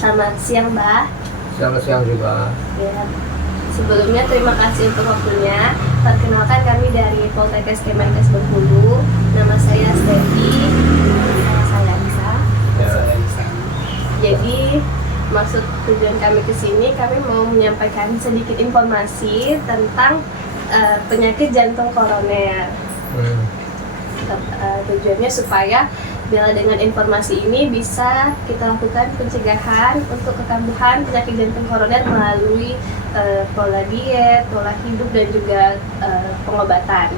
Selamat siang, Mbak. Selamat siang juga. Ya. Sebelumnya terima kasih untuk waktunya. Perkenalkan kami dari Poltekkes Kemenkes Bengkulu. Nama saya Stevi. Nama saya Anissa. Jadi maksud tujuan kami ke sini, kami mau menyampaikan sedikit informasi tentang penyakit jantung koroner. Tujuannya supaya dengan informasi ini bisa kita lakukan pencegahan untuk kekambuhan penyakit jantung koroner melalui pola diet, pola hidup, dan juga pengobatan.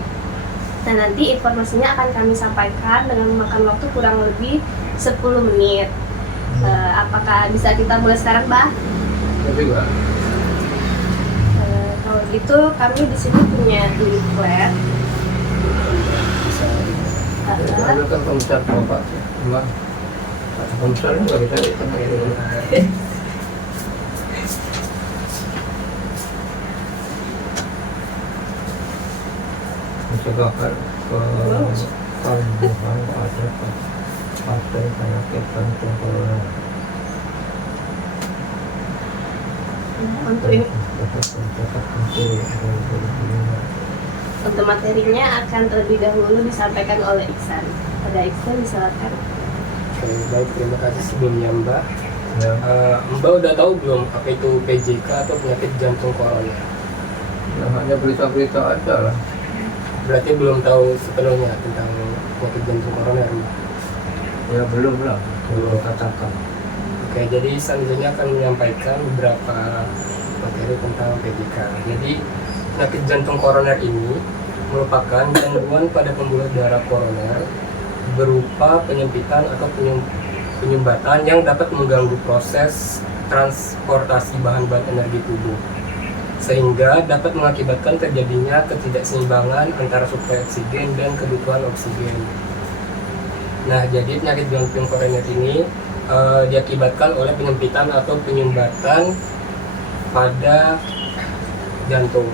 Nah, nanti informasinya akan kami sampaikan dengan memakan waktu kurang lebih 10 menit. Apakah bisa kita mulai sekarang, Mbak? Ya juga. Kalau gitu kami di sini punya leaflet. Itu kan pembesar bapak. Cuma pembesar nggak bisa ditemukan. Mencegahkan kekambuhan pada penyakit jantung koroner. Untuk ini, untuk materinya akan terlebih dahulu disampaikan oleh Iksan. Pada Iksan, silakan. Oke, baik, terima kasih sebelumnya Mbak. Ya. Mbak udah tahu belum apa itu PJK atau penyakit jantung koroner? Ya, hanya berita-berita aja lah. Berarti belum tahu sepenuhnya tentang penyakit jantung koroner, Mbak? Ya belum lah. Belum. Katakan. Oke, jadi selanjutnya akan menyampaikan beberapa materi tentang PJK. Jadi penyakit jantung koroner ini merupakan gangguan pada pembuluh darah koroner berupa penyempitan atau penyumbatan yang dapat mengganggu proses transportasi bahan-bahan energi tubuh, sehingga dapat mengakibatkan terjadinya ketidakseimbangan antara suplai oksigen dan kebutuhan oksigen. Nah, jadi penyakit jantung koroner ini diakibatkan oleh penyempitan atau penyumbatan pada jantung.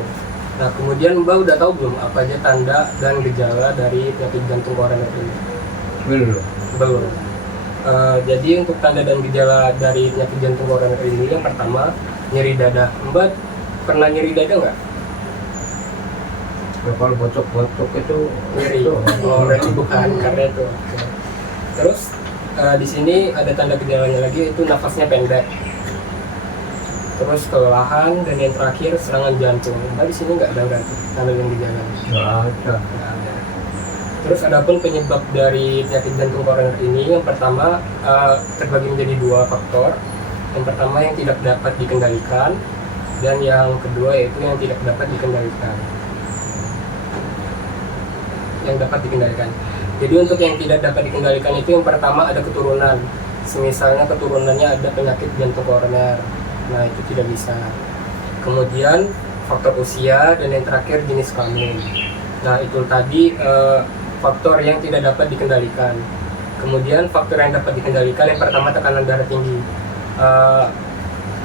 Nah, kemudian Mbak udah tahu belum apa aja tanda dan gejala dari penyakit jantung koroner ini? Belum. Jadi untuk tanda dan gejala dari penyakit jantung koroner ini, yang pertama nyeri dada. Mbak pernah nyeri dada nggak? Ya, kalau bocok-bocok itu Nyeri. Oh, berarti bukan karena itu. Oke. Terus di sini ada tanda gejalanya lagi, itu nafasnya pendek. Terus kelelahan, dan yang terakhir serangan jantung. Mbak di sini nggak ada berarti tanda dan gejala? nggak ada. Nggak ada. Terus adapun penyebab dari penyakit jantung koroner ini, yang pertama terbagi menjadi dua faktor. Yang pertama yang tidak dapat dikendalikan, dan yang kedua yaitu yang tidak dapat dikendalikan. Yang dapat dikendalikan. Jadi untuk yang tidak dapat dikendalikan itu, yang pertama ada keturunan. Misalnya keturunannya ada penyakit jantung koroner. Nah, itu tidak bisa. Kemudian faktor usia, dan yang terakhir jenis kelamin. Nah, itu tadi faktor yang tidak dapat dikendalikan. Kemudian faktor yang dapat dikendalikan, yang pertama tekanan darah tinggi.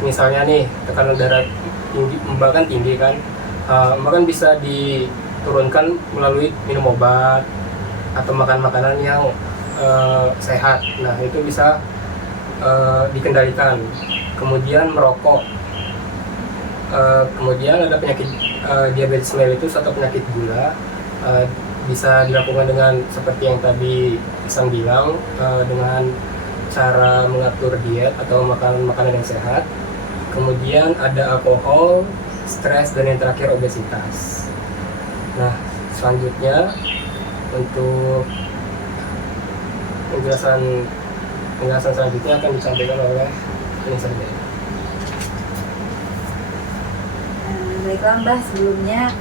Misalnya nih, tekanan darah tinggi, Mbak kan tinggi kan, Mbak kan bisa diturunkan melalui minum obat atau makan makanan yang sehat. Nah, itu bisa dikendalikan. Kemudian merokok. Kemudian ada penyakit diabetes mellitus atau penyakit gula. Bisa dilakukan dengan seperti yang tadi Sang bilang, dengan cara mengatur diet atau makan makanan yang sehat. Kemudian ada alkohol, stres, dan yang terakhir obesitas. Nah, selanjutnya untuk penjelasan selanjutnya akan disampaikan oleh ini saja. Baiklah Mbak, sebelumnya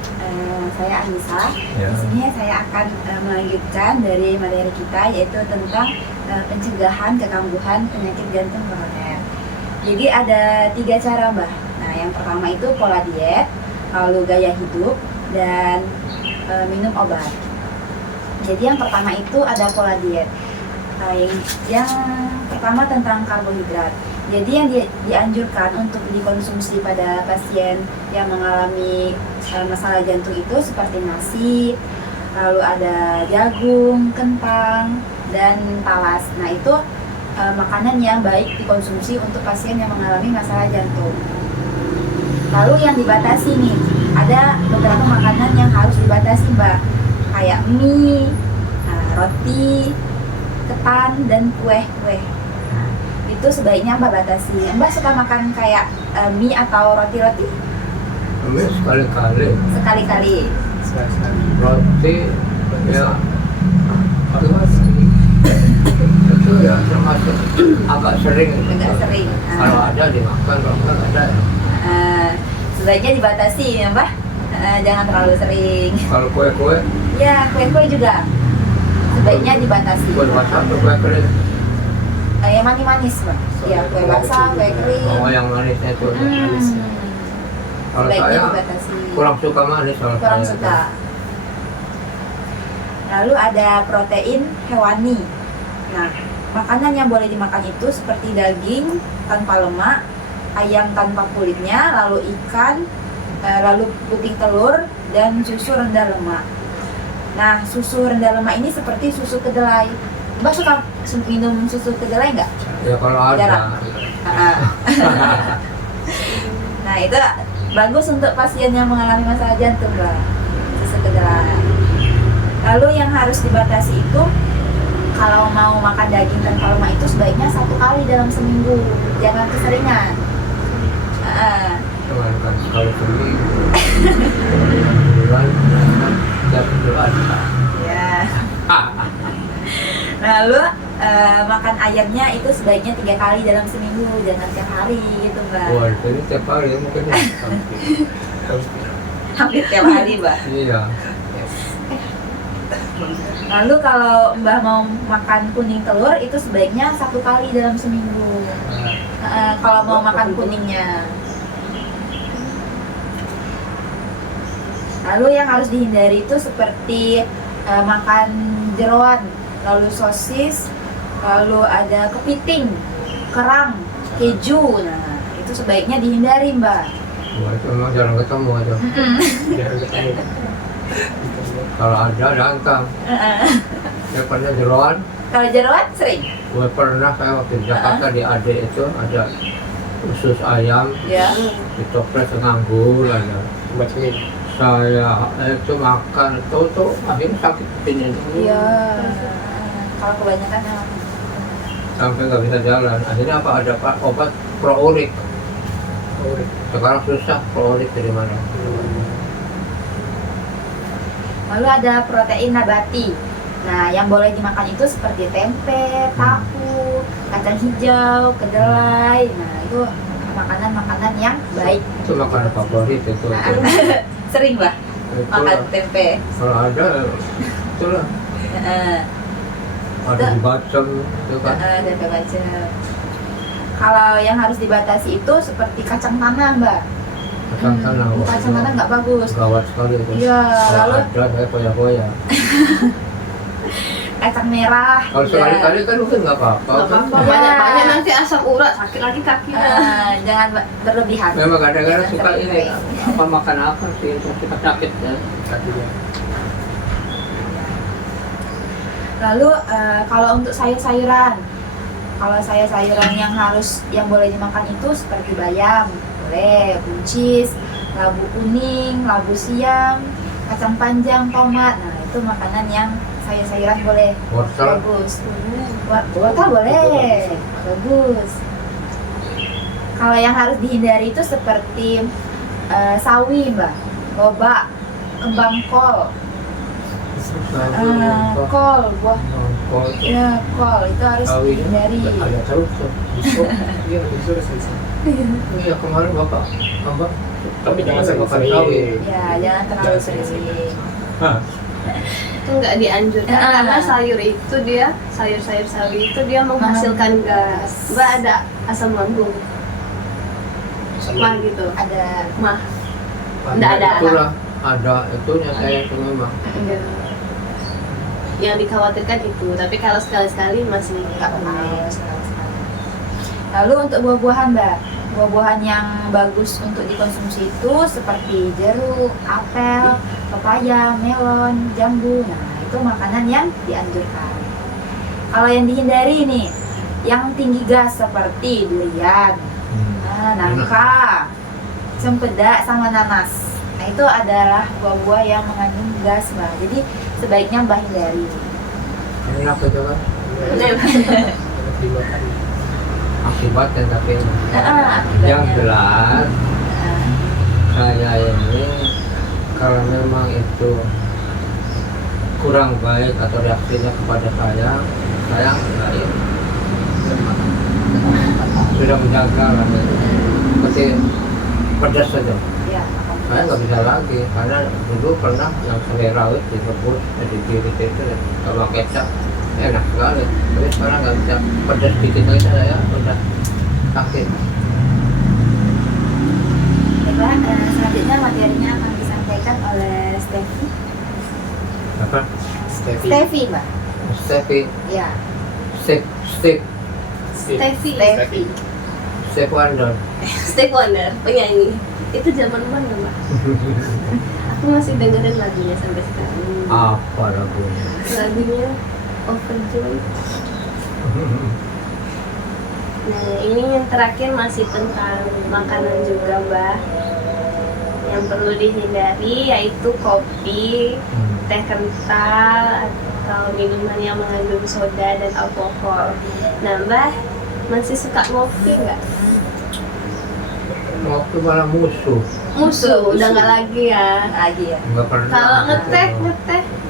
saya Anissa. Ya. Di sini saya akan melanjutkan dari materi kita, yaitu tentang pencegahan kekambuhan penyakit jantung koroner. Jadi ada 3 cara Mbak. Nah, yang pertama itu pola diet, lalu gaya hidup, dan minum obat. Jadi yang pertama itu ada pola diet. Yang pertama tentang karbohidrat. Jadi yang dianjurkan untuk dikonsumsi pada pasien yang mengalami masalah jantung itu seperti nasi, lalu ada jagung, kentang, dan talas. Nah, itu makanan yang baik dikonsumsi untuk pasien yang mengalami masalah jantung. Lalu yang dibatasi nih, ada beberapa makanan yang harus dibatasi Mbak, kayak mie, roti, ketan, dan kue-kue. Nah, itu sebaiknya Mbak batasi. Mbak suka makan kayak mie atau roti-roti? Tapi sekali-kali Sekali-kali. roti ya itu ya termasuk agak sering. Agak sering. Kalau ada dimakan, kalau enggak ada ya. Sebaiknya dibatasi ya Mbak. Jangan terlalu sering. Kalau kue-kue, Ya, kue-kue juga sebaiknya dibatasi. kue basah atau kue kering? Yang manis-manis Mbak. Ya, kue basah, kue kering. Oh, yang manisnya itu. Kalau Sebaiknya saya dibatasi. kurang suka manis kalau Kurang saya. suka. Lalu ada protein hewani. Nah, makanan yang boleh dimakan itu seperti daging tanpa lemak, ayam tanpa kulitnya, lalu ikan, lalu putih telur, dan susu rendah lemak. Nah, susu rendah lemak ini seperti susu kedelai. Mbak suka minum susu kedelai nggak? Ya kalau ada. Jarang. Nah, itu bagus untuk pasien yang mengalami masalah jantung, Mbak. Susu kedelai. Lalu yang harus dibatasi itu, kalau mau makan daging tanpa lemak itu sebaiknya 1 kali dalam seminggu, jangan keseringan. Cuman kan kalau beli bulan tiap bulan. Ya. Lalu makan ayamnya itu sebaiknya 3 kali dalam seminggu, jangan tiap hari gitu Mbak. Wah, jadi tiap hari mungkin ya. Hampir tiap hari Mbak. Iya. Lalu kalau Mbak mau makan kuning telur itu sebaiknya 1 kali dalam seminggu. Kalau mau makan kuningnya. Lalu yang harus dihindari itu seperti makan jeroan, lalu sosis, lalu ada kepiting, kerang, keju. Nah, itu sebaiknya dihindari Mbak. Wah, itu memang jarang ketemu aja. Jarang ketemu. Kalau ada datang. Ya pernah jeroan. Kalau jeroan sering. Gue pernah saya waktu di Jakarta di AD itu ada usus ayam Ya. ditoples dengan anggur ada. Macam ini. Saya itu makan itu akhirnya sakit ini Iya. Kalau kebanyakan memang. sampai nggak bisa jalan. Akhirnya apa ada pak obat Pro-Urik. Sekarang susah Pro-Urik dari mana? Lalu ada protein nabati. Nah, yang boleh dimakan itu seperti tempe, tahu, kacang hijau, kedelai. Nah, itu makanan-makanan yang baik. Itu makanan favorit itu. Sering lah makan Itulah. tempe. Kalau ada itulah ada di bacem itu kan. Tempe bacem. Kalau yang harus dibatasi itu seperti kacang tanah, Mbak. Kacang tanah. wah, Kacang tanah nggak bagus. Gawat sekali itu. Iya, Kalau lalu ada saya koya-koya. kacang merah. Kalau juga. sekali-kali kan mungkin nggak apa-apa. Nggak kan? apa-apa, banyak-banyak nanti asam urat, sakit lagi kaki. Jangan berlebihan. Memang kadang-kadang Jangan suka ini sering-sering. apa makan apa sih kita sakit ya. Kakinya. Lalu kalau untuk sayur-sayuran, kalau sayur-sayuran yang boleh dimakan itu seperti bayam, boleh, buncis, labu kuning, labu siam, kacang panjang, tomat. Nah, itu makanan yang sayur-sayuran boleh. Wortel. Bagus. Wortel boleh. Bagus. Kalau yang harus dihindari itu seperti sawi, Mbak, lobak, kembang kol, kol, buah. Kol. Ya, kol itu harus Sawi. dihindari. Ada terus tuh. Iya, bisa selesai. Iya kemarin bapak apa? Tapi jangan sampai makan sawi. Ya, jangan terlalu sering. Hah. Itu nggak dianjurkan karena sayur-sayur sawi itu dia menghasilkan gas. Mbak ada asam lambung, mah gitu, Ada mah. Nggak ada. Itulah ada itunya saya itu memang. Yang dikhawatirkan itu, tapi kalau sekali-sekali masih nggak boleh. Lalu untuk buah-buahan, Mbak, buah-buahan yang bagus untuk dikonsumsi itu seperti jeruk, apel, pepaya, melon, jambu. Nah, itu makanan yang dianjurkan. Kalau yang dihindari nih, yang tinggi gas seperti durian, nangka, cempedak, sama nanas. Nah itu adalah buah-buah yang mengandung gas Mbak. Jadi sebaiknya Mbak hindari. Ini apa itu kan? dimakan. Akibatnya tapi Akibatnya. yang jelas saya ini kalau memang itu kurang baik atau reaksinya kepada saya enggak sudah menjaga lah seperti pedas saja. Ya, Saya nggak bisa lagi karena dulu pernah yang sele rawit direbus di kiri itu sama kecap enak sekali, tapi sekarang nggak bisa, pedas dikit aja saya udah sakit. Mbak, selanjutnya materinya akan disampaikan oleh Steffi. Apa? Steffi Mbak. Steffi, Ya, Steffi Wonder. Stevie Wonder, penyanyi. Itu zaman mana Mbak? Aku masih dengerin lagunya sampai sekarang. Apa lagunya? Lagunya Overjoy. Nah ini yang terakhir masih tentang makanan juga Mbak. Yang perlu dihindari yaitu kopi, teh kental, atau minuman yang mengandung soda dan alkohol. Nah Mbak masih suka ngopi nggak? Waktu malah musuh. Musuh, udah nggak lagi ya. lagi ya. Nggak pernah. Kalau ngeteh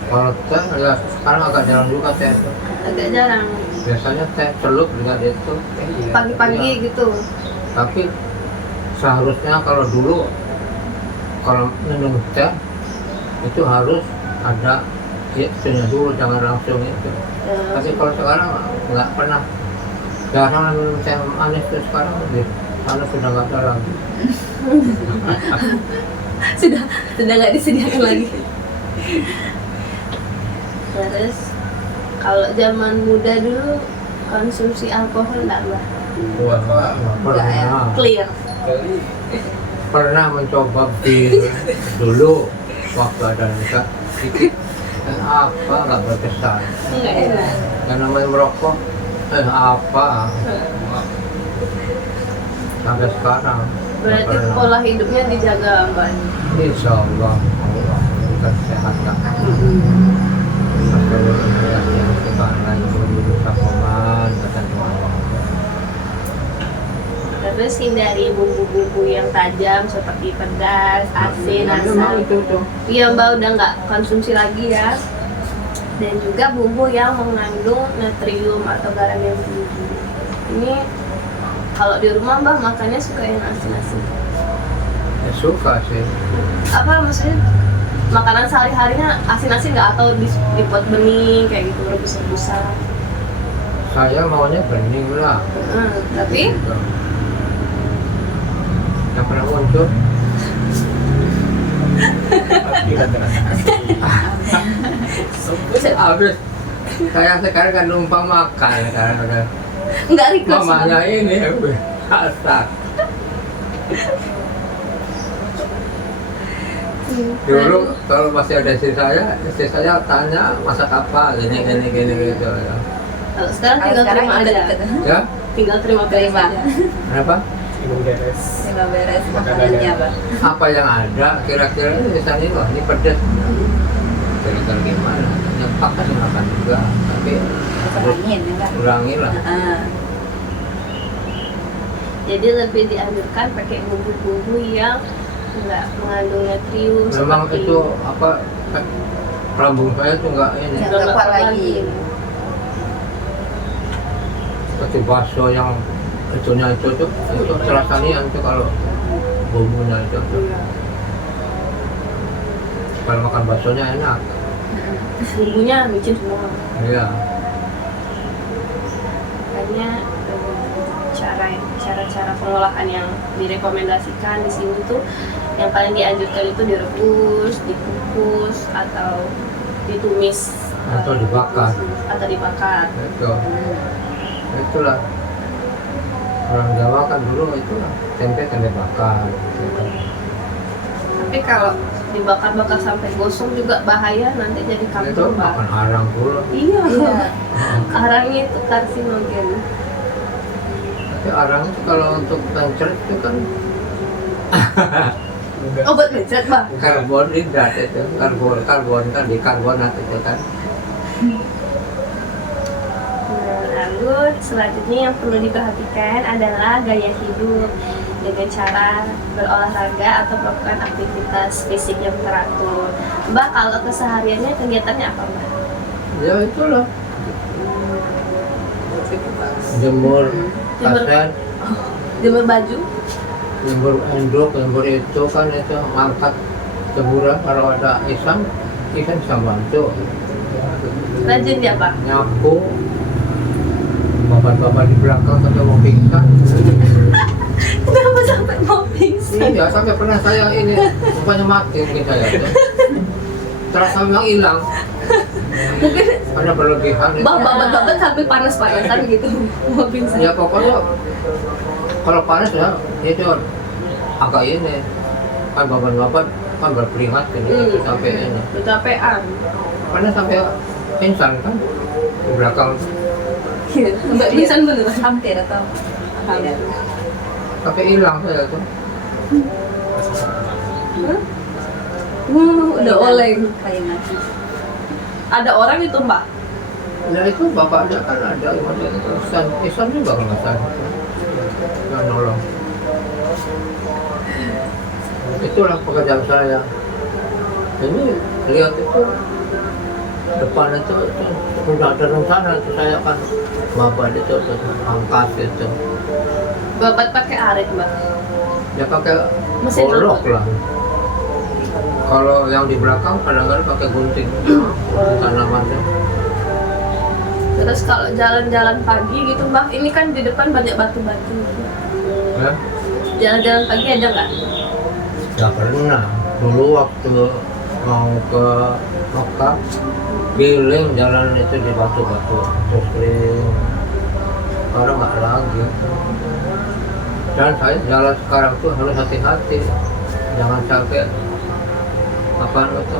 Kalau teh ya sekarang agak jarang juga teh itu. agak jarang. Biasanya teh celup juga itu. Pagi-pagi gitu. Tapi seharusnya kalau dulu kalau minum teh itu harus ada itunya dulu, jangan langsung itu. Tapi kalau sekarang nggak pernah, jarang minum teh manis tuh sekarang karena sudah nggak ada lagi. sudah nggak disediakan lagi. Terus kalau zaman muda dulu konsumsi alkohol enggak Mbak? Wah, pernah. Clear. Pernah mencoba bir dulu waktu ada nikah sedikit, dan apa nggak berkesan. Enggak enak. Yang namanya merokok apa sampai sekarang nggak Berarti pernah. pola hidupnya dijaga Mbak. Insya Allah Allah memberikan kesehatan. Astagfirullah yang Tuhan lagi berdiri sakoman kata Tuhan. Terus hindari bumbu-bumbu yang tajam seperti pedas, asin, Memang asam. itu tuh. Iya Mbak udah nggak konsumsi lagi ya. Dan juga bumbu yang mengandung natrium atau garam yang tinggi. Ini kalau di rumah Mbak makannya suka yang asin-asin. Ya, suka sih. Apa maksudnya makanan sehari-harinya asin-asin nggak atau di pot bening kayak gitu rebus-rebusan? Saya maunya bening lah. Tapi Yang pernah muncul habis saya sekarang kan numpang makan karena nggak request. mamanya ini kasar. Dulu kalau masih ada istri saya tanya masak apa gini gitu ya. Kalau sekarang tinggal terima aja. Ya, Tinggal terima Terima. aja. kenapa? Minum beres. Terima beres makanannya Mbak. Apa yang ada kira-kira misalnya wah ini pedas. Kira-kira gimana? Yang pakas makan juga, tapi Kurangin enggak? kurangi lah. Jadi lebih dianjurkan pakai bumbu-bumbu yang nggak mengandung natrium. Memang seperti itu apa lambung saya tuh nggak ini Ya. udah nggak Kuat kuat lagi. seperti bakso yang itunya itu terasanya itu kalau bumbunya itu Iya. kalau makan baksonya enak. Bumbunya micin semua. Iya. Makanya cara-cara pengolahan yang direkomendasikan di sini tuh yang paling dianjurkan itu direbus, dikukus atau ditumis Atau dibakar. atau dibakar. Itulah orang Jawa kan dulu itulah tempe bakar gitu. Tapi kalau dibakar-bakar sampai gosong juga bahaya, nanti jadi Itu kanker Mbak. makan arang pula. Iya. Iya. Arangnya itu karsinogen. Tapi orang itu kalau untuk mencret itu kan Obat mencret bang. karbohidrat itu, karbon kan di karbonat itu kan. Nah, lalu selanjutnya yang perlu diperhatikan adalah gaya hidup dengan cara berolahraga atau melakukan aktivitas fisik yang teratur. Mbak, kalau kesehariannya kegiatannya apa Mbak? Ya itulah jemur kaset, Jemur baju? jemur endok, jemur itu kan itu angkat jemuran kalau ada ikan bisa bantu. Rajin dia Pak? Nyapu, bapak-bapak di belakang sampai mau pingsan. Kenapa sampai mau pingsan? Iya, sampai pernah saya ini rupanya mati mungkin saya tuh. Terasa memang hilang. Mungkin Karena berlebihan itu. babat sampai panas-panasan gitu mau pingsan. Ya pokoknya kalau panas ya itu agak ini kan babat-babat kan berkeringat ini sampai ini. Kecapean. Karena sampai pingsan kan di belakang Sampai pingsan beneran. Hampir atau hampir. sampai hilang saya tuh. Udah oleng. Kayak mati. Ada orang itu Mbak? Ya itu bapaknya kan ada Ihsan juga kalau nggak salah yang nolong. Itulah pekerjaan saya. Ini lihat itu depan itu sudah ada rencana itu saya kan bapak itu angkat itu. Babat pakai arit Mbak? Ya pakai Mesin golok lah. Kalau yang di belakang kadang-kadang pakai gunting tanamannya. Terus kalau jalan-jalan pagi gitu Mbak, ini kan di depan banyak batu-batu. Ya, Jalan-jalan pagi ada nggak? nggak pernah. Dulu waktu mau ke Mekah, keliling jalan itu di batu-batu, terus keliling. Sekarang nggak lagi. Dan saya jalan sekarang tuh harus hati-hati, jangan sampai apa itu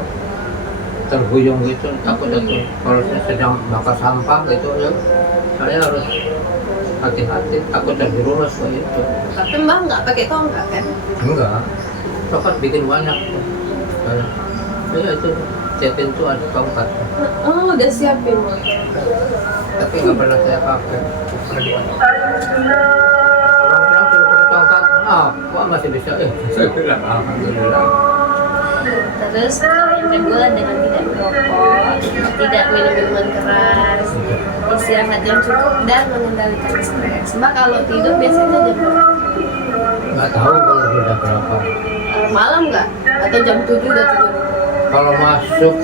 terguyung gitu, takut itu kalau saya sedang bakar sampah gitu ya, saya harus hati-hati, takut terjerumus begitu. Tapi Mbak nggak pakai tongkat kan? Enggak, tongkat bikin banyak tuh. Ya itu tiap pintu ada tongkat, Oh, udah siapin Mbak. tapi nggak pernah saya pakai. Orang-orang suruh pakai tongkat, kok masih bisa? Saya bilang alhamdulillah. Terus yang kedua dengan tidak merokok, tidak minum minuman keras, istirahat yang cukup dan mengendalikan stres. Mbak kalau tidur biasanya jam berapa? Nggak tahu kalau sudah berapa. Malam nggak? Atau jam 7 udah tidur? Kalau masuk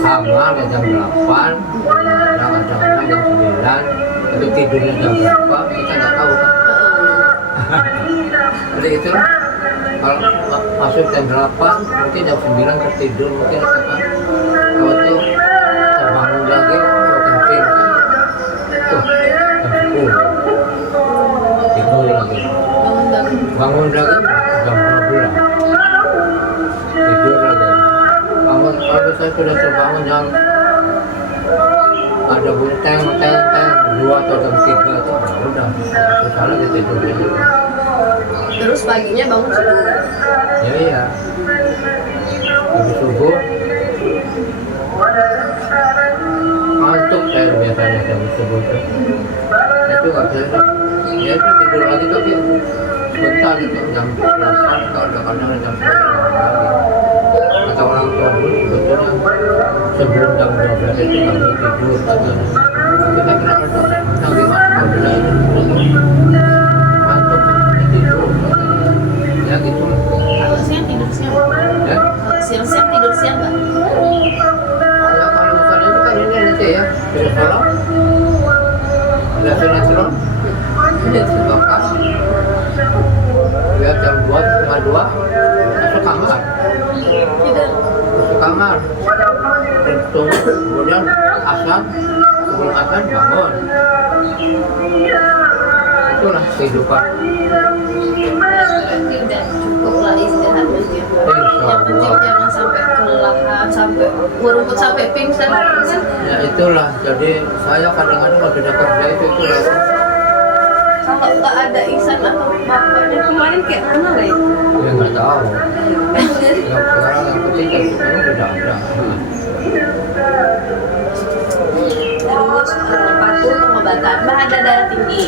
kamar ya jam 8, kadang-kadang jam 9, itu tidurnya jam berapa kita nggak tahu kan. Jadi itu kalau masuk jam 8, mungkin jam 9 tertidur mungkin apa. Kalau itu terbangun lagi mau kencing kan, tuh jam 10 tidur lagi. Bangun lagi jam 12 tidur lagi. Bangun kalau saya sudah terbangun jam ada bunyi teng 2 atau jam 3 itu udah susah lagi tidurnya. Terus paginya bangun subuh. Ya iya. Habis subuh ngantuk saya biasanya habis subuh itu. Itu nggak bisa. Ya itu tidur lagi tapi sebentar gitu jam 8 atau kadang jam 9 lagi. Kata orang tua dulu sebetulnya sebelum jam 12 itu nggak boleh tidur katanya. Tapi saya kira itu yang gimana kalau sudah itu ngantuk tidur katanya. Ya gitu lah. Kalau siang tidur siang. Ya. Kalau siang-siang tidur siang nggak? Ya kalau misalnya itu kan ini nanti ya sudah sholat, sudah sinetron, makan, lihat jam 2, setengah 2, masuk kamar, Tidur. masuk kamar, tunggu, kemudian asar, sebelum asar bangun. Itulah kehidupan. Berarti udah cukup lah istirahatnya gitu. Yang penting jangan sampai kelelahan, sampai ngerumput sampai pingsan. Ya itulah, jadi saya kadang-kadang kalau sudah kerja itu itulah Kalau nggak ada Ihsan atau bapaknya kemarin kayak mana lah itu? Ya nggak tahu. Yang sekarang yang penting kan ini sudah ada. Terus patuh pengobatan, Mbak ada darah tinggi,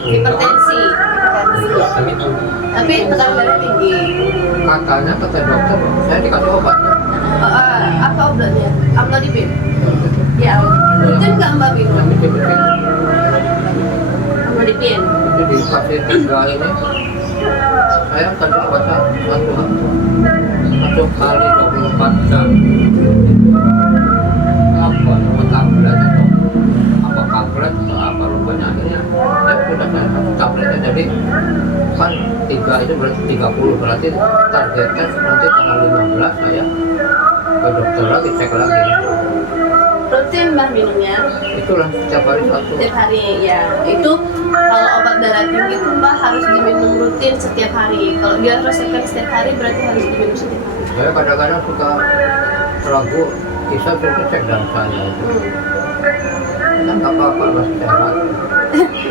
hipertensi, Kami tinggi. tapi tekanan darah tinggi. Katanya kata dokter, saya dikasih obat. Apa obatnya? Amlodipin. Ya, rutin nggak Mbak minum? Yang penting Amlodipin. itu dikasih 3 ini. Saya tadi baca satu kali 24 jam. Apa nama tablet atau apa tablet atau apa rupanya akhirnya saya sudah saya satu tabletnya, jadi kan 3 itu berarti 30, berarti targetnya nanti tanggal 15 saya ke dokter lagi, cek lagi. Rutin Mbak minumnya? Itulah setiap hari satu. Setiap hari ya. Itu kalau obat darah tinggi itu Mbak harus diminum rutin setiap hari. Kalau dia resepkan setiap hari berarti harus diminum setiap hari. Saya kadang-kadang suka ragu, bisa suruh cek darah saya itu. Kan nggak apa-apa, masih sehat.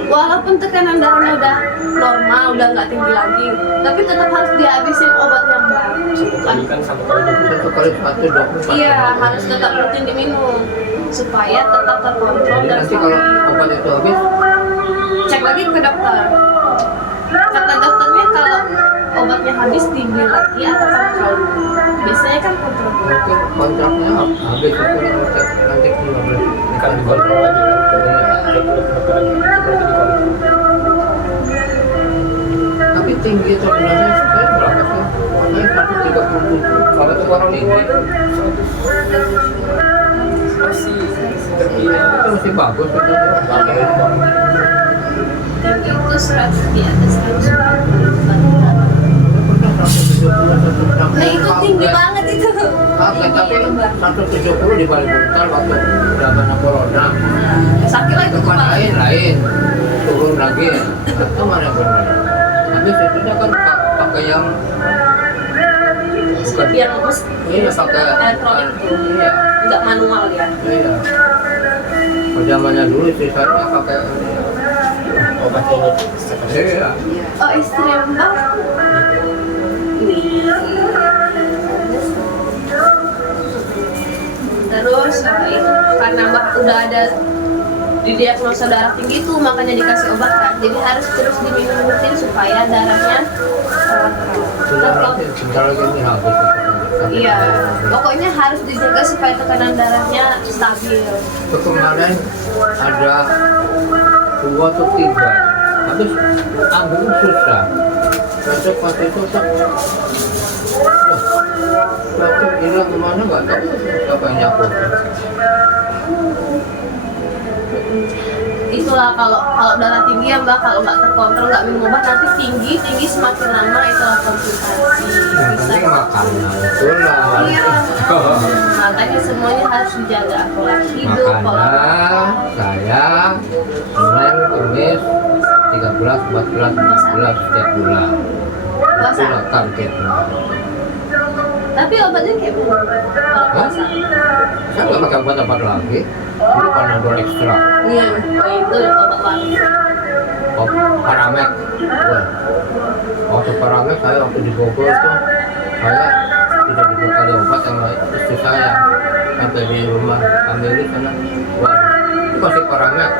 Walaupun tekanan darahnya udah normal, udah nggak tinggi lagi, tapi tetap harus dihabisin obatnya Mbak. Satu kali kan 1 kali 24. Satu kali satu 24. Iya, harus tetap rutin diminum supaya tetap terkontrol Jadi dan nanti kalau stabil. obat itu habis, Cek lagi ke dokter. Kata dokternya kalau obatnya habis dibeli lagi atau kontrol dulu. Biasanya kan kontrol dulu. mungkin kontraknya habis itu nanti 15. Ini kan dikontrol lagi kan. Seperti dikontrol. Tapi tinggi itu sebenarnya saya berapa sih? Pokoknya 137. Kalau itu orang tinggi Masih terpilih. itu masih bagus sebenarnya. Tinggi itu 100 di atas 140. Nah itu tinggi banget itu. Tapi 170 di Bali Buntar waktu zaman corona. Sakit lah itu Tempat kepala. lain turun lagi. Itu mana benar? Tapi sebetulnya kan pakai yang bukan Yang mesti iya pakai elektronik itu, iya nggak manual ya. iya. Pada zamannya dulu sih saya pakai Obatnya ini setiap hari. iya. Oh istri Mbak. Wih. Terus itu karena Mbak udah ada didiagnosa darah tinggi itu makanya dikasih obat kan. Jadi harus terus diminum rutin supaya darahnya Sudah terkontrol. nanti sebentar lagi ini habis. Iya, pokoknya harus dijaga supaya tekanan darahnya stabil. Itu kemarin ada 2 atau 3, habis ambilnya susah. Besok waktu itu tak, waktu hilang kemana nggak tahu siapa yang nyapu. Itulah kalau darah tinggi ya Mbak, kalau nggak terkontrol nggak minum obat nanti tinggi semakin lama itulah komplikasi. Yang penting makannya itulah. Iya. Makanya semuanya harus dijaga, pola hidup, pola Makanya saya Senin, Kamis, 13, 14, 15 setiap bulan. puasa. Itulah targetnya. Tapi obatnya kayak mana? Kalau puasa. Saya nggak pakai obat-obat lagi. Ini Panadol ekstra. Iya, oh, itu obat lagi. Oh, Paramek. Wah. Waktu Paramek saya waktu di Bogor itu saya tidak dibekali obat sama istri saya sampai di rumah Ameli sana. Wah, itu kasih Paramek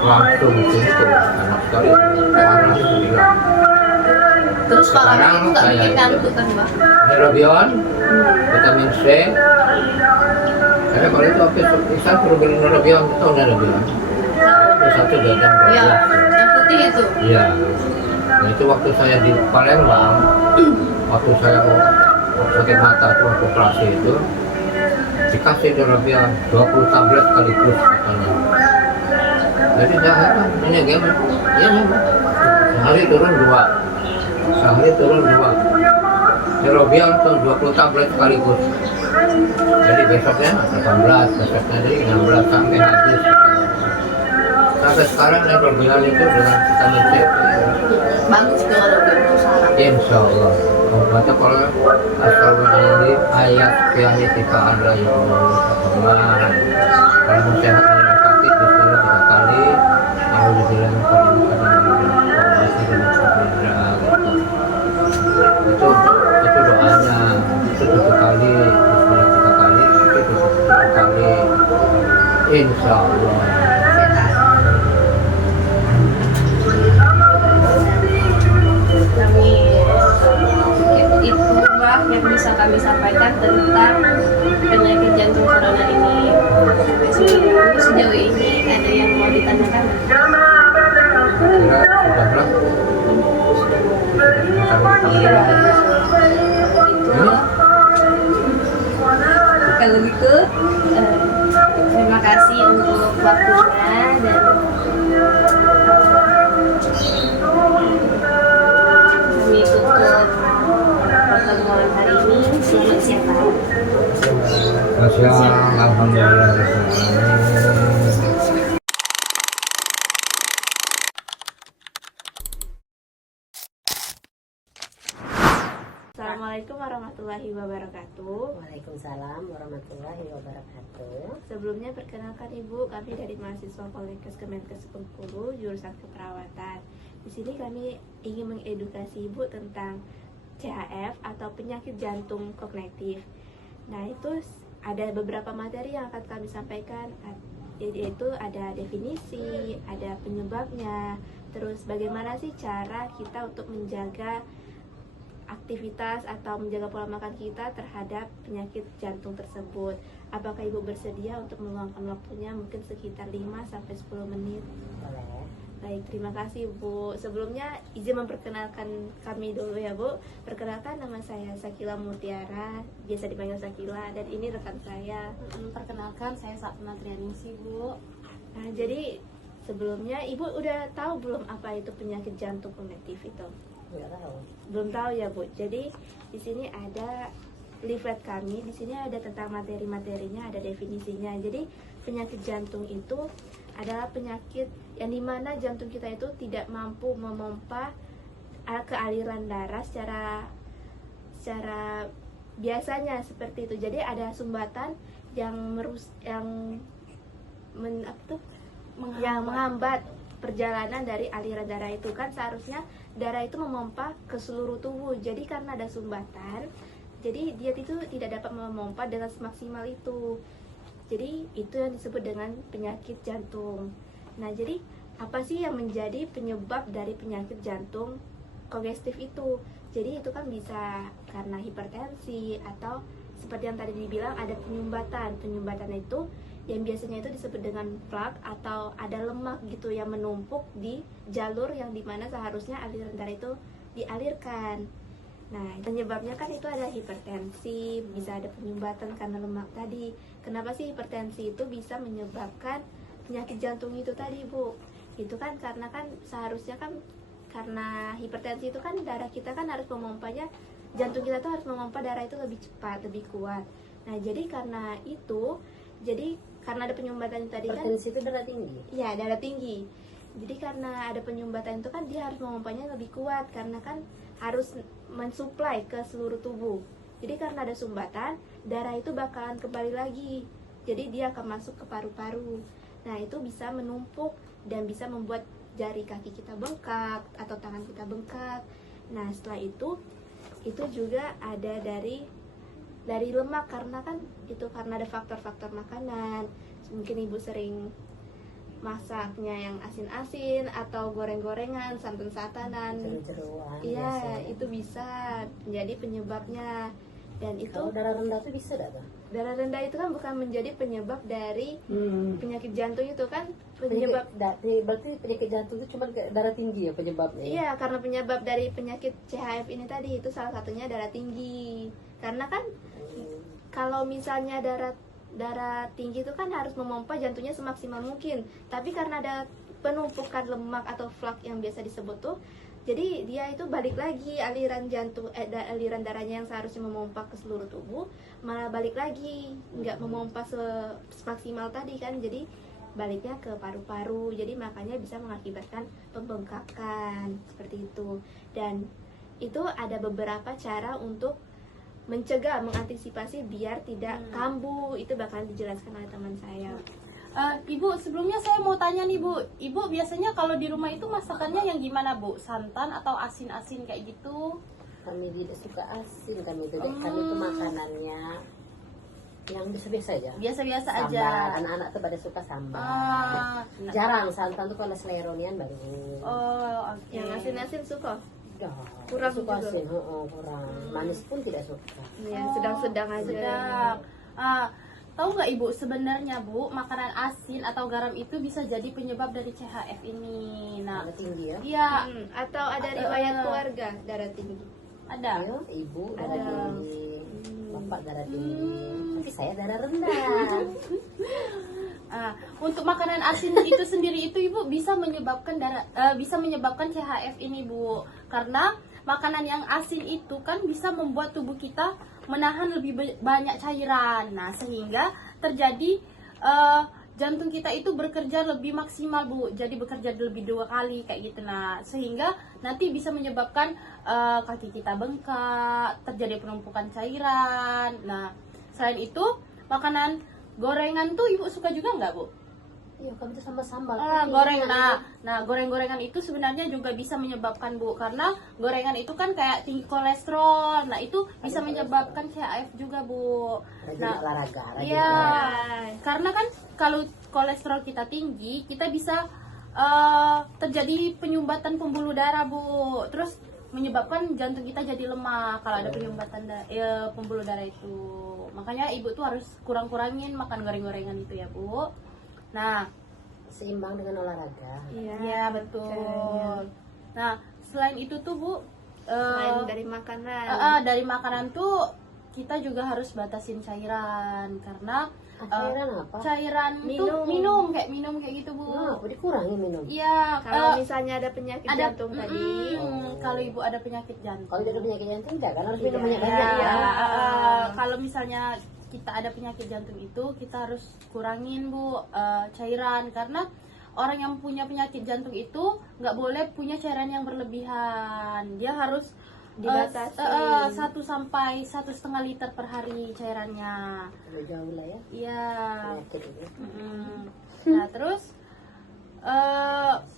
langsung itu enak sekali. Langsung hilang. Terus kalau Sekarang itu nggak saya bikin itu. ngantuk kan Mbak? Neurobion, vitamin C. Saya kalau itu habis saya suruh beli Neurobion, itu Neurobion. Itu satu datang Iya, 12. yang putih itu. Iya. Nah itu waktu saya di Palembang, waktu saya mau sakit mata itu waktu operasi itu dikasih Neurobion 20 tablet sekaligus katanya. Jadi saya heran, ini gimana? Iya memang. Sehari turun 2. Sehari turun 2. Neurobion tuh 20 tablet sekaligus. Jadi besoknya 18, besoknya jadi 16 sampai habis. Sampai sekarang Neurobion itu dengan vitamin C. Bagus tuh kalau itu sarap. Insya Allah. Baca kalau asal menjadi ayat yang ditikaan lagi Allah. Kalau mau sehat dari sakit, bismillah 3 kali. Alhamdulillah Insya Allah. Kami itu Mbak yang bisa kami sampaikan tentang penyakit jantung koroner ini. Sejauh ini ada yang mau ditanyakan? Kira sudah belum? Iya. Itu kalau gitu terima kasih untuk waktunya dan kami tutup pertemuan hari ini. Selamat siang Pak. Siang, alhamdulillah. Assalamualaikum warahmatullahi wabarakatuh. Waalaikumsalam warahmatullahi wabarakatuh. Sebelumnya perkenalkan Ibu, kami dari mahasiswa Poltekkes Kemenkes Bengkulu jurusan keperawatan. Di sini kami ingin mengedukasi Ibu tentang CHF atau penyakit jantung kognitif. Nah, itu ada beberapa materi yang akan kami sampaikan, yaitu ada definisi, ada penyebabnya, terus bagaimana sih cara kita untuk menjaga aktivitas atau menjaga pola makan kita terhadap penyakit jantung tersebut. Apakah Ibu bersedia untuk meluangkan waktunya mungkin sekitar 5-10 menit? Boleh. Baik, terima kasih Bu. Sebelumnya izin memperkenalkan kami dulu ya Bu. Perkenalkan, nama saya Sakila Mutiara, biasa dipanggil Sakila, dan ini rekan saya. Perkenalkan, saya Sapna Trianingsih, Bu. Nah, jadi sebelumnya Ibu udah tahu belum apa itu penyakit jantung kognitif itu? Nggak tahu. Belum tahu ya Bu. Jadi di sini ada leaflet kami, di sini ada tentang materi-materinya, ada definisinya. Jadi penyakit jantung itu adalah penyakit yang dimana jantung kita itu tidak mampu memompa ke aliran darah secara biasanya seperti itu. Jadi ada sumbatan yang menghambat perjalanan dari aliran darah itu. Kan seharusnya darah itu memompa ke seluruh tubuh. Jadi karena ada sumbatan, jadi dia itu tidak dapat memompa dengan semaksimal itu. Jadi itu yang disebut dengan penyakit jantung. Nah, jadi apa sih yang menjadi penyebab dari penyakit jantung kongestif itu? Jadi itu kan bisa karena hipertensi atau seperti yang tadi dibilang ada penyumbatan. Penyumbatan itu yang biasanya itu disebut dengan plak atau ada lemak gitu yang menumpuk di jalur yang dimana seharusnya aliran darah itu dialirkan. Nah, penyebabnya kan itu ada hipertensi, bisa ada penyumbatan karena lemak tadi. Kenapa sih hipertensi itu bisa menyebabkan penyakit jantung itu tadi, Bu? Itu kan karena kan seharusnya kan karena hipertensi itu kan darah kita kan harus memompanya, jantung kita tuh harus memompa darah itu lebih cepat, lebih kuat. Nah, jadi karena itu, jadi karena ada penyumbatan tadi kan, Hipertensi itu darah tinggi. ya darah tinggi. Jadi karena ada penyumbatan itu kan dia harus memompanya lebih kuat karena kan harus mensuplai ke seluruh tubuh. Jadi karena ada sumbatan, darah itu bakalan kembali lagi. Jadi dia akan masuk ke paru-paru. Nah, itu bisa menumpuk dan bisa membuat jari kaki kita bengkak atau tangan kita bengkak. Nah, setelah itu juga ada dari lemak karena kan itu karena ada faktor-faktor makanan. Mungkin Ibu sering masaknya yang asin-asin atau goreng-gorengan, santan-santanan. Jeruan. Iya, itu bisa menjadi penyebabnya. Dan itu Kalau darah rendah itu bisa enggak, Bang? darah rendah itu kan bukan menjadi penyebab dari penyakit jantung itu kan penyebab. Berarti penyakit jantung itu cuma darah tinggi ya penyebabnya? Iya, karena penyebab dari penyakit CHF ini tadi itu salah satunya darah tinggi. Karena kan kalau misalnya darah tinggi itu kan harus memompa jantungnya semaksimal mungkin. Tapi karena ada penumpukan lemak atau flak yang biasa disebut tuh, jadi dia itu balik lagi aliran aliran darahnya yang seharusnya memompa ke seluruh tubuh malah balik lagi nggak memompa semaksimal tadi kan, jadi baliknya ke paru-paru. Jadi makanya bisa mengakibatkan pembengkakan seperti itu. Dan itu ada beberapa cara untuk mencegah, mengantisipasi biar tidak kambuh. Itu bakal dijelaskan oleh teman saya. Ibu, sebelumnya saya mau tanya nih Bu, Ibu biasanya kalau di rumah itu masakannya yang gimana Bu? Santan atau asin-asin kayak gitu? Kami tidak suka asin, kami itu makanannya Yang biasa-biasa aja. Biasa-biasa Sambal, aja. anak-anak tuh pada suka sambal. Ah, Jarang santan tuh kalau seleronian baru. oh, oke. Yang asin-asin suka. Ya, Kurang suka juga. asin, kurang. Manis pun tidak suka. Ya, sedang-sedang aja. Sedang. Tahu nggak Ibu, sebenarnya Bu, makanan asin atau garam itu bisa jadi penyebab dari CHF ini. Nah, Karena tinggi ya. iya, Atau ada riwayat keluarga darah tinggi. ada. Ayo, ibu darah Ada. tinggi, bapak darah tinggi, tapi saya darah rendah. Untuk makanan asin itu sendiri itu Ibu bisa menyebabkan bisa menyebabkan CHF ini Bu, karena makanan yang asin itu kan bisa membuat tubuh kita menahan lebih banyak cairan. Nah, sehingga terjadi jantung kita itu bekerja lebih maksimal Bu, jadi bekerja lebih 2 kali kayak gitu. Nah, sehingga nanti bisa menyebabkan kaki kita bengkak, terjadi penumpukan cairan. Nah, selain itu makanan gorengan tuh Ibu suka juga nggak Bu? Iya, kamu itu sama sambal. Goreng. Nah, goreng-gorengan itu sebenarnya juga bisa menyebabkan Bu, karena gorengan itu kan kayak tinggi kolesterol. Nah, itu bisa menyebabkan CHF juga Bu. Rajin Nah, olahraga, rajin iya, olahraga. karena kan kalau kolesterol kita tinggi, kita bisa terjadi penyumbatan pembuluh darah Bu. Terus menyebabkan jantung kita jadi lemah kalau ada penyumbatan pembuluh darah itu. Makanya Ibu tuh harus kurang-kurangin makan goreng-gorengan itu ya Bu. Nah, Seimbang dengan olahraga. iya betul. Caranya. Nah, selain itu tuh Bu, Selain dari makanan. dari makanan tuh kita juga harus batasin cairan, karena Cairan apa? cairan tuh minum kayak gitu Bu. Nah, dikurangi minum. Iya, Kalau misalnya ada penyakit ada jantung tadi, kalau Ibu ada penyakit jantung. Kalau tidak ada penyakit jantung tidak kan harus minum Tidak. banyak-banyak Iya, ya. kalau misalnya kita ada penyakit jantung itu, kita harus kurangin Bu cairan, karena orang yang punya penyakit jantung itu nggak boleh punya cairan yang berlebihan. Dia harus Dibatasi. 1 sampai 1,5 liter per hari cairannya. Udah jauh lah ya Iya. penyakit itu. Nah, terus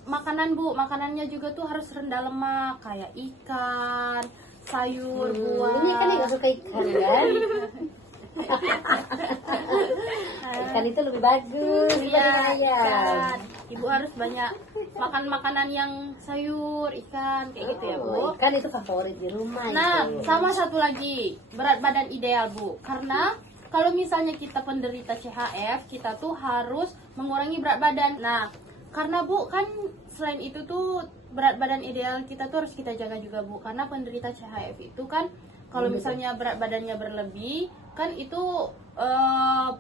makanan Bu, makanannya juga tuh harus rendah lemak, kayak ikan, sayur, buah. Ini kan yang nggak suka ikan kan? Ikan itu lebih bagus dibanding ayam. Ikan. Ibu harus banyak makan makanan yang sayur, ikan kayak gitu ya Bu. Ikan itu favorit di rumah. Nah, itu. sama satu lagi, berat badan ideal Bu. Karena kalau misalnya kita penderita CHF, kita tuh harus mengurangi berat badan. Nah, karena Bu kan selain itu tuh berat badan ideal kita tuh harus kita jaga juga Bu. Karena penderita CHF itu kan kalau misalnya berat badannya berlebih, kan itu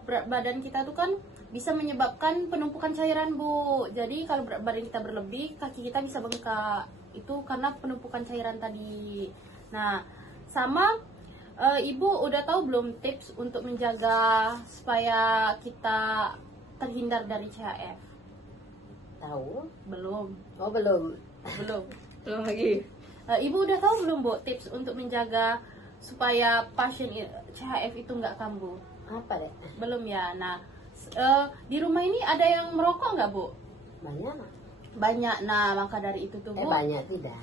berat badan kita tuh kan bisa menyebabkan penumpukan cairan Bu. Jadi kalau berat badan kita berlebih, kaki kita bisa bengkak. Itu karena penumpukan cairan tadi. Nah, sama Ibu udah tahu belum tips untuk menjaga supaya kita terhindar dari CHF? Tahu? Belum. Oh belum. Belum. belum lagi. Ibu udah tahu belum Bu tips untuk menjaga supaya pasien CHF itu nggak kambuh? Apa deh? Belum ya. Nah, di rumah ini ada yang merokok nggak Bu? Banyak. Banyak. Nah, maka dari itu tuh Bu. Banyak tidak.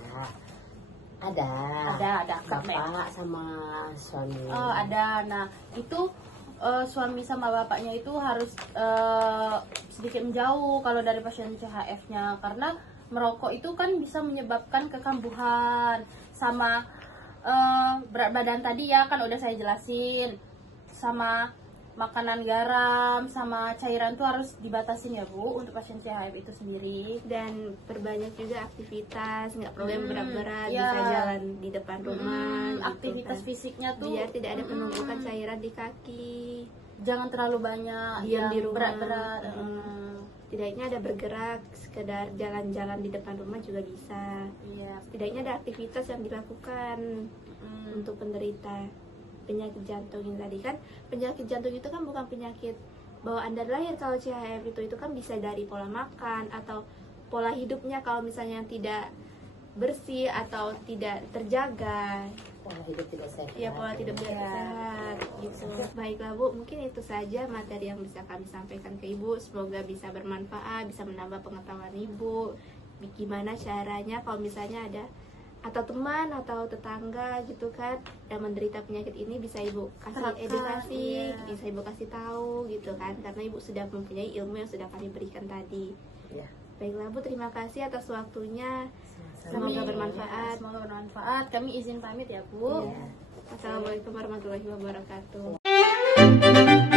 Ada. Ada. Bapak sama suami. Oh, ada. Nah, itu suami sama bapaknya itu harus sedikit menjauh kalau dari pasien CHF-nya, karena merokok itu kan bisa menyebabkan kekambuhan, sama berat badan tadi ya kan udah saya jelasin, sama makanan garam sama cairan tuh harus dibatasin ya Bu untuk pasien CHF itu sendiri. Dan perbanyak juga aktivitas, nggak perlu yang berat-berat, ya. bisa jalan di depan rumah. gitu Aktivitas kan. fisiknya tuh Biar tidak ada penumpukan cairan di kaki. jangan terlalu banyak Diam yang di rumah. berat-berat. Setidaknya ada bergerak, sekedar jalan-jalan di depan rumah juga bisa. Iya. Setidaknya ada aktivitas yang dilakukan untuk penderita penyakit jantung ini tadi kan. Penyakit jantung itu kan bukan penyakit bawaan dari lahir. Kalau CHF itu kan bisa dari pola makan atau pola hidupnya, kalau misalnya tidak bersih atau tidak terjaga, Pola hidup tidak sehat. ya pola hidup tidak sehat gitu. Baiklah Bu, mungkin itu saja materi yang bisa kami sampaikan ke Ibu. Semoga bisa bermanfaat, bisa menambah pengetahuan Ibu gimana caranya kalau misalnya ada atau teman atau tetangga gitu kan yang menderita penyakit ini bisa ibu kasih Terapkan, edukasi, iya. bisa ibu kasih tahu gitu kan, karena ibu sudah mempunyai ilmu yang sudah kami berikan tadi. Iya. Baiklah Bu, terima kasih atas waktunya. Sama-sama. Semoga bermanfaat. Semoga bermanfaat. Kami izin pamit ya Bu. Assalamualaikum warahmatullahi wabarakatuh. Iya.